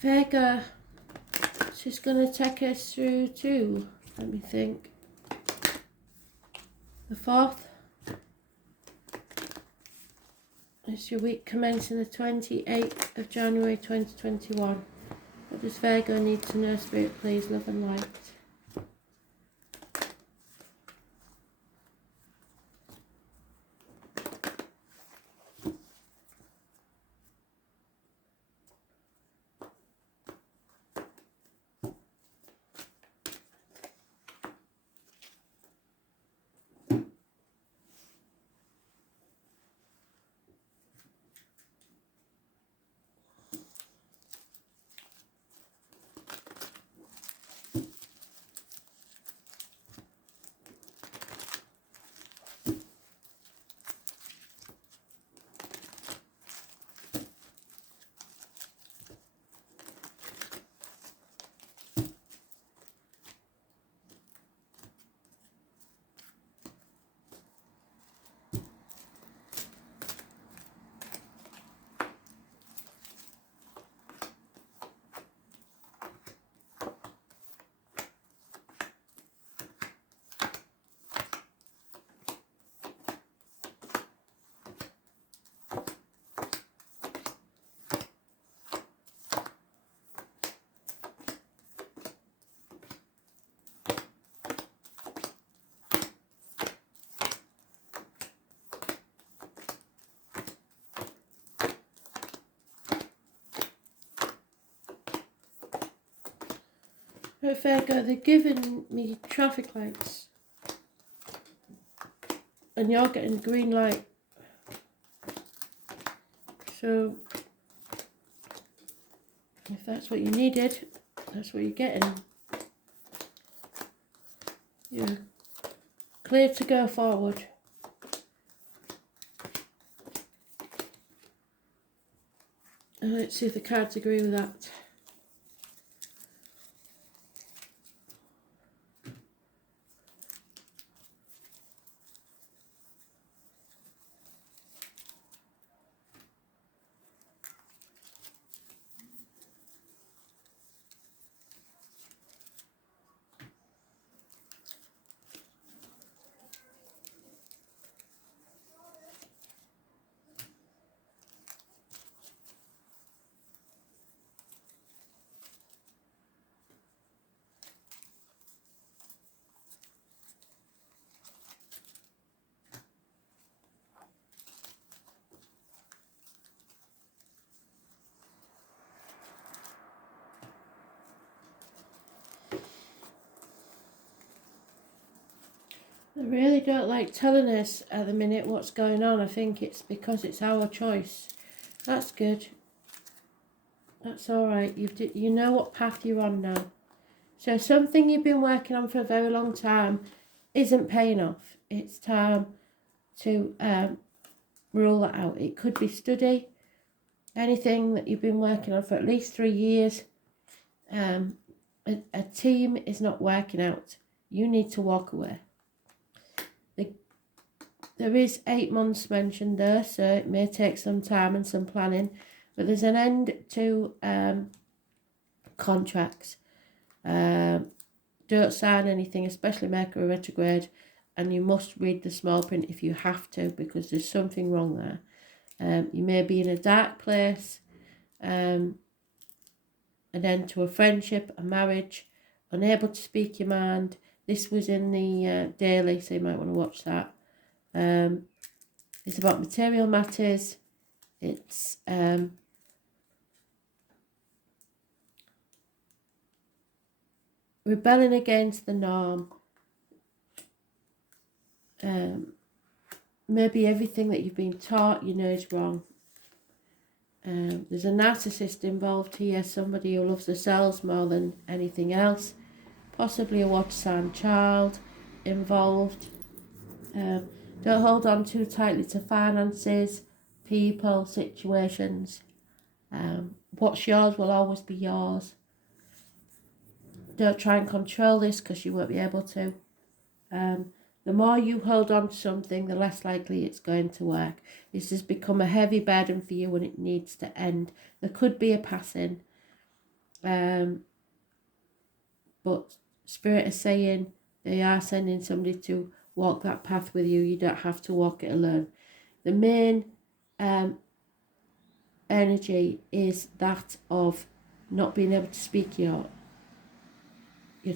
Virgo, she's going to take us through to, let me think, the 4th. It's your week commencing the 28th of January 2021. What does Virgo need to know, Spirit, please, love and light? Right, Virgo, they're giving me traffic lights. And you're getting green light. So, if that's what you needed, that's what you're getting. You're clear to go forward. And let's see if the cards agree with that. I really don't like telling us at the minute what's going on. I think it's because it's our choice. That's good. That's alright. You know what path you're on now. So something you've been working on for a very long time isn't paying off. It's time to rule that out. It could be study, anything that you've been working on for at least 3 years. A team is not working out. You need to walk away. There is 8 months mentioned there, so it may take some time and some planning. But there's an end to contracts. Don't sign anything, especially Mercury retrograde. And you must read the small print if you have to, because there's something wrong there. You may be in a dark place. An end to a friendship, a marriage. Unable to speak your mind. This was in the daily, so you might want to watch that. It's about material matters. It's rebelling against the norm. Maybe everything that you've been taught you know is wrong. There's a narcissist involved here, somebody who loves themselves more than anything else. Possibly a water sign child involved. Don't hold on too tightly to finances, people, situations. What's yours will always be yours. Don't try and control this because you won't be able to. The more you hold on to something, the less likely it's going to work. This has become a heavy burden for you and it needs to end. There could be a passing. But Spirit is saying they are sending somebody to walk that path with you. You don't have to walk it alone. The main energy is that of not being able to speak your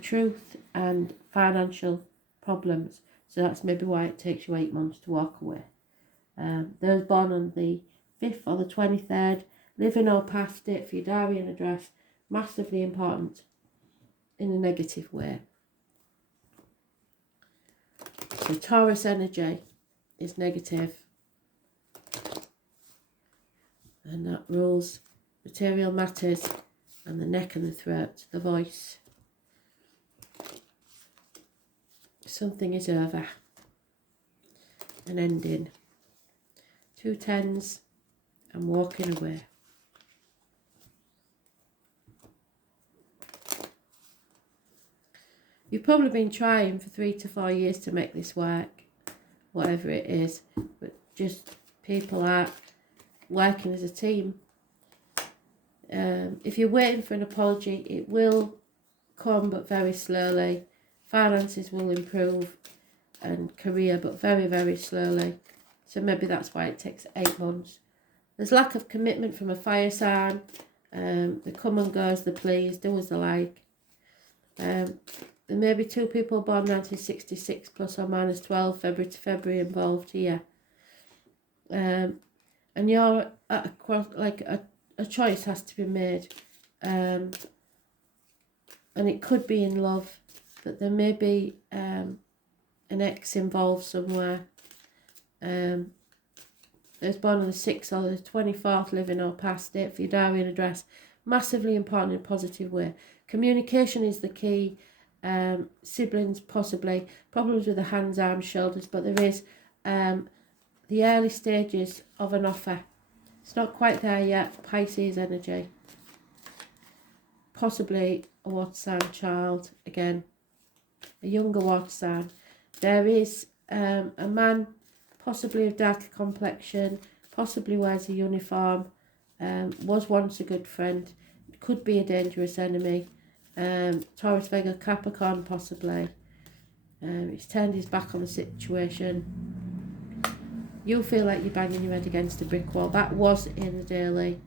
truth and financial problems. So that's maybe why it takes you 8 months to walk away. Those born on the 5th or the 23rd, living or past it for your diary and address, massively important in a negative way. So Taurus energy is negative, and that rules material matters and the neck and the throat, the voice. Something is over, an ending. 2 tens and walking away. You've probably been trying for 3 to 4 years to make this work, whatever it is, but just people are working as a team. If you're waiting for an apology, it will come, but very slowly. Finances will improve and career, but very, very slowly. So maybe that's why it takes 8 months. There's lack of commitment from a fire sign. The come and goes, the please, do as they like. There may be 2 people born 1966 plus or minus 12 February to February involved here. And you're at a choice has to be made. And it could be in love, but there may be an ex involved somewhere. Those born on the 6th or the 24th, living or past it for your diary and address, massively important in a positive way. Communication is the key. Siblings possibly, problems with the hands, arms, shoulders, but there is the early stages of an offer. It's not quite there yet. Pisces energy. Possibly a water sign child, again, a younger water sign. There is a man, possibly of darker complexion, possibly wears a uniform, was once a good friend, could be a dangerous enemy. Taurus, Virgo, Capricorn, possibly. He's turned his back on the situation. You feel like you're banging your head against a brick wall. That was in the daily.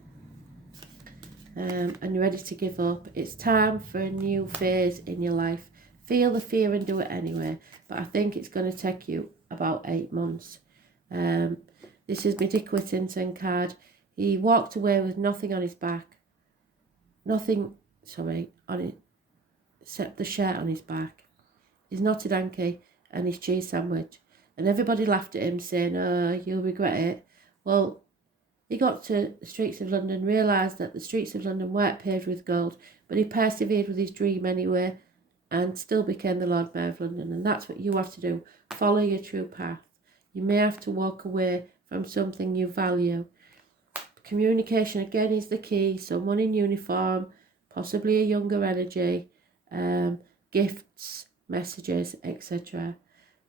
And you're ready to give up. It's time for a new phase in your life. Feel the fear and do it anyway. But I think it's going to take you about 8 months. This is my Dick Whittington card. He walked away with nothing on his back. Nothing, on it, except the shirt on his back, his knotted hanky and his cheese sandwich. And everybody laughed at him saying, oh, you'll regret it. Well, he got to the streets of London, realised that the streets of London weren't paved with gold, but he persevered with his dream anyway and still became the Lord Mayor of London. And that's what you have to do. Follow your true path. You may have to walk away from something you value. Communication, again, is the key. Someone in uniform, possibly a younger energy, gifts, messages, etc.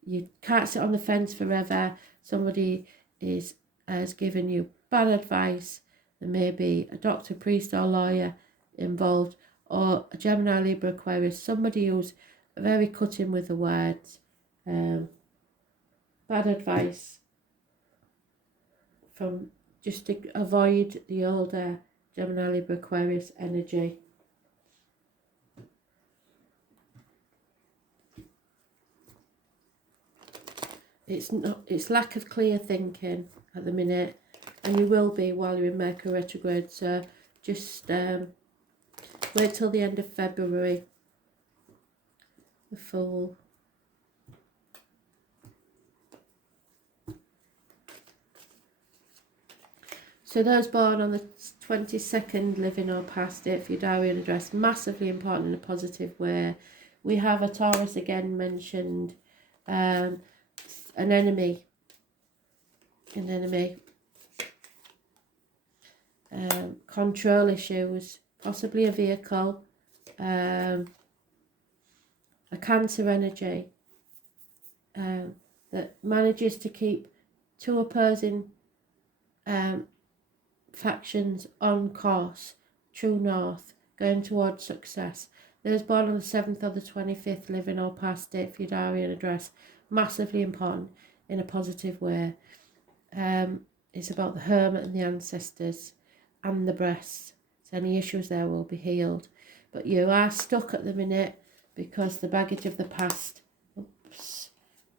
You can't sit on the fence forever. Somebody has given you bad advice. There may be a doctor, priest or lawyer involved, or a Gemini, Libra, Aquarius, somebody who's very cutting with the words. Bad advice from just to avoid the older Gemini, Libra, Aquarius energy. It's lack of clear thinking at the minute, and you will be while you're in Mercury retrograde. So just wait till the end of February. The Fool. So those born on the 22nd, living or past it for your diary and address, massively important in a positive way. We have a Taurus again mentioned, an enemy, control issues, possibly a vehicle, a Cancer energy that manages to keep 2 opposing factions on course, true north, going towards success. Those born on the 7th or the 25th, living or past, date for your diary and address, massively important in a positive way. It's about the hermit and the ancestors and the breasts. So any issues there will be healed. But you are stuck at the minute because the baggage of the past. Oops.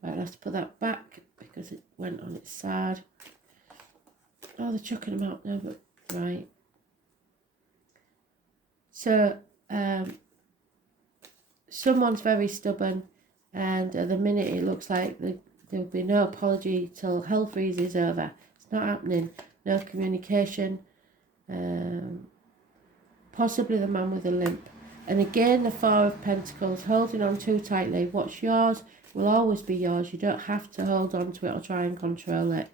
Right, let's put that back because it went on its side. Oh, they're chucking them out now, but right. So, someone's very stubborn, and at the minute it looks like there'll be no apology till hell freezes over. It's not happening. No communication. Possibly the man with a limp. And again, the Four of Pentacles, holding on too tightly. What's yours will always be yours. You don't have to hold on to it or try and control it.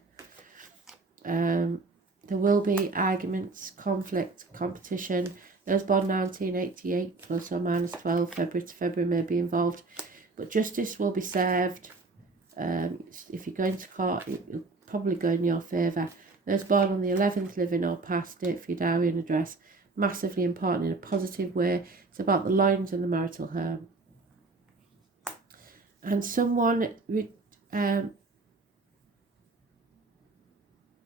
There will be arguments, conflict, competition. Those born 1988 plus or minus 12 February to February may be involved. But justice will be served. If you're going to court, it will probably go in your favour. Those born on the 11th, living or past, date for your diary and address, massively important in a positive way. It's about the loins and the marital home. And someone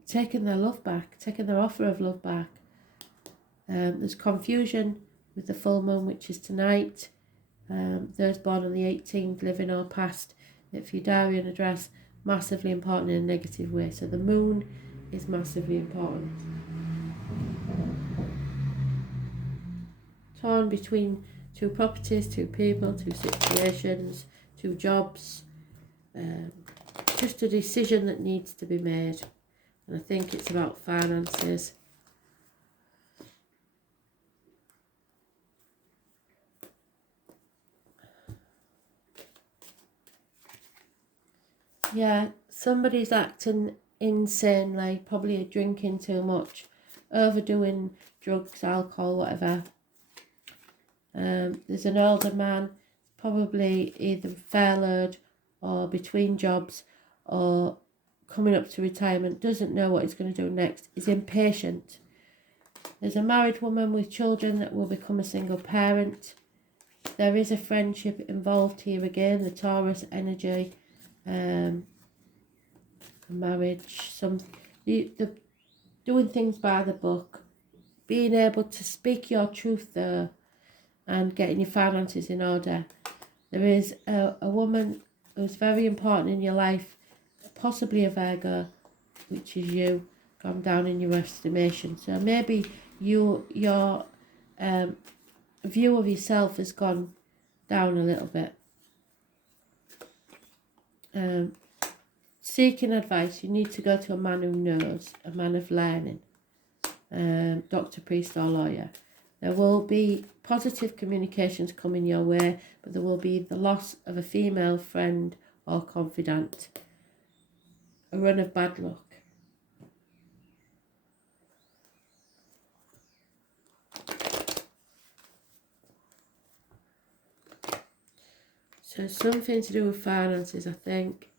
taking their love back, taking their offer of love back. There's confusion with the full moon, which is tonight. Those born on the 18th, living or past, if your diary and address, massively important in a negative way. So the moon is massively important. Torn between two properties, two people, two situations, two jobs. Just a decision that needs to be made. And I think it's about finances. Yeah, somebody's acting insanely, probably drinking too much, overdoing drugs, alcohol, whatever. There's an older man, probably either furloughed or between jobs or coming up to retirement, doesn't know what he's going to do next, is impatient. There's a married woman with children that will become a single parent. There is a friendship involved here again, the Taurus energy. Marriage, the doing things by the book, being able to speak your truth there and getting your finances in order. There is a woman who's very important in your life, possibly a Virgo, which is you, gone down in your estimation. So maybe your view of yourself has gone down a little bit. Seeking advice, you need to go to a man who knows, a man of learning, doctor, priest or lawyer. There will be positive communications coming your way, but there will be the loss of a female friend or confidant. A run of bad luck. So something to do with finances, I think.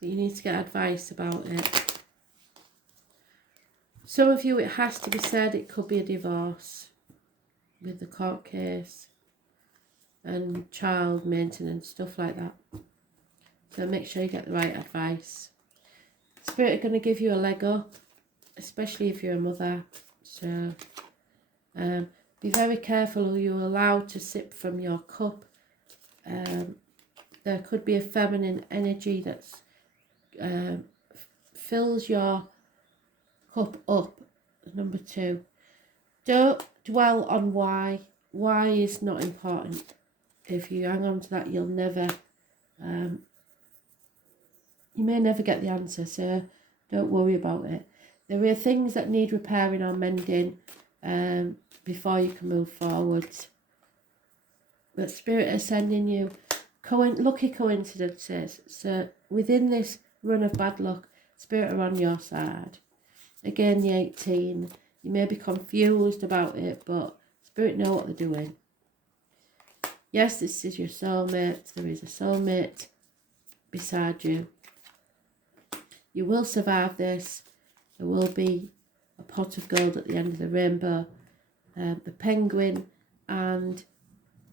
But you need to get advice about it. Some of you, it has to be said, it could be a divorce with the court case and child maintenance, stuff like that. So make sure you get the right advice. Spirit are going to give you a leg up, especially if you're a mother. So be very careful who you allow to sip from your cup. There could be a feminine energy that's fills your cup up. Number 2, don't dwell on why. Why is not important. If you hang on to that, you'll never you may never get the answer, so don't worry about it. There are things that need repairing or mending before you can move forwards. But Spirit is sending you lucky coincidences. So within this run of bad luck, Spirit are on your side. Again, the 18. You may be confused about it, but Spirit know what they're doing. Yes, this is your soulmate. There is a soulmate beside you. You will survive this. There will be a pot of gold at the end of the rainbow, the penguin and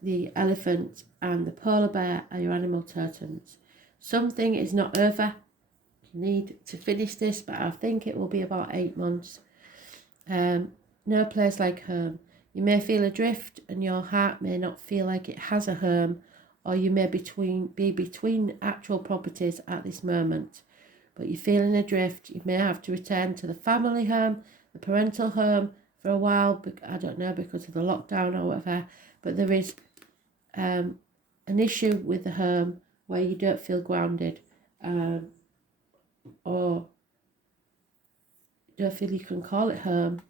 the elephant and the polar bear are your animal totems. Something is not over. You need to finish this, but I think it will be about 8 months. No place like home. You may feel adrift and your heart may not feel like it has a home, or you may be between actual properties at this moment. But you're feeling adrift. You may have to return to the family home, the parental home for a while, I don't know, because of the lockdown or whatever. But there is an issue with the home where you don't feel grounded, or don't feel you can call it home.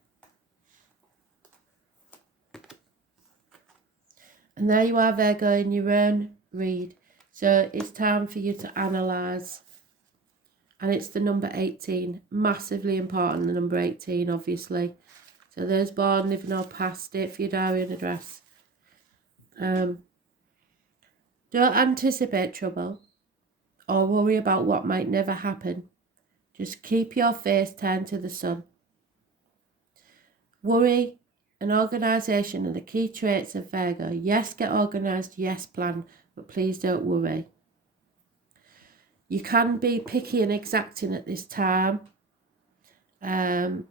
And there you are, Virgo, in your own read. So it's time for you to analyse. And it's the number 18. Massively important, the number 18, obviously. So those born, living or past it for your diary and address. Don't anticipate trouble or worry about what might never happen. Just keep your face turned to the sun. Worry and organisation are the key traits of Virgo. Yes, get organised. Yes, plan. But please don't worry. You can be picky and exacting at this time. And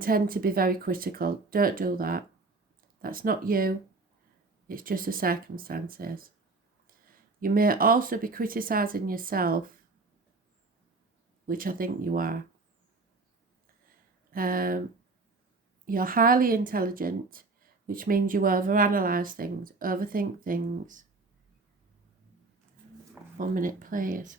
tend to be very critical. Don't do that. That's not you. It's just the circumstances. You may also be criticising yourself, which I think you are. You're highly intelligent, which means you overanalyze things, overthink things. 1 minute, please.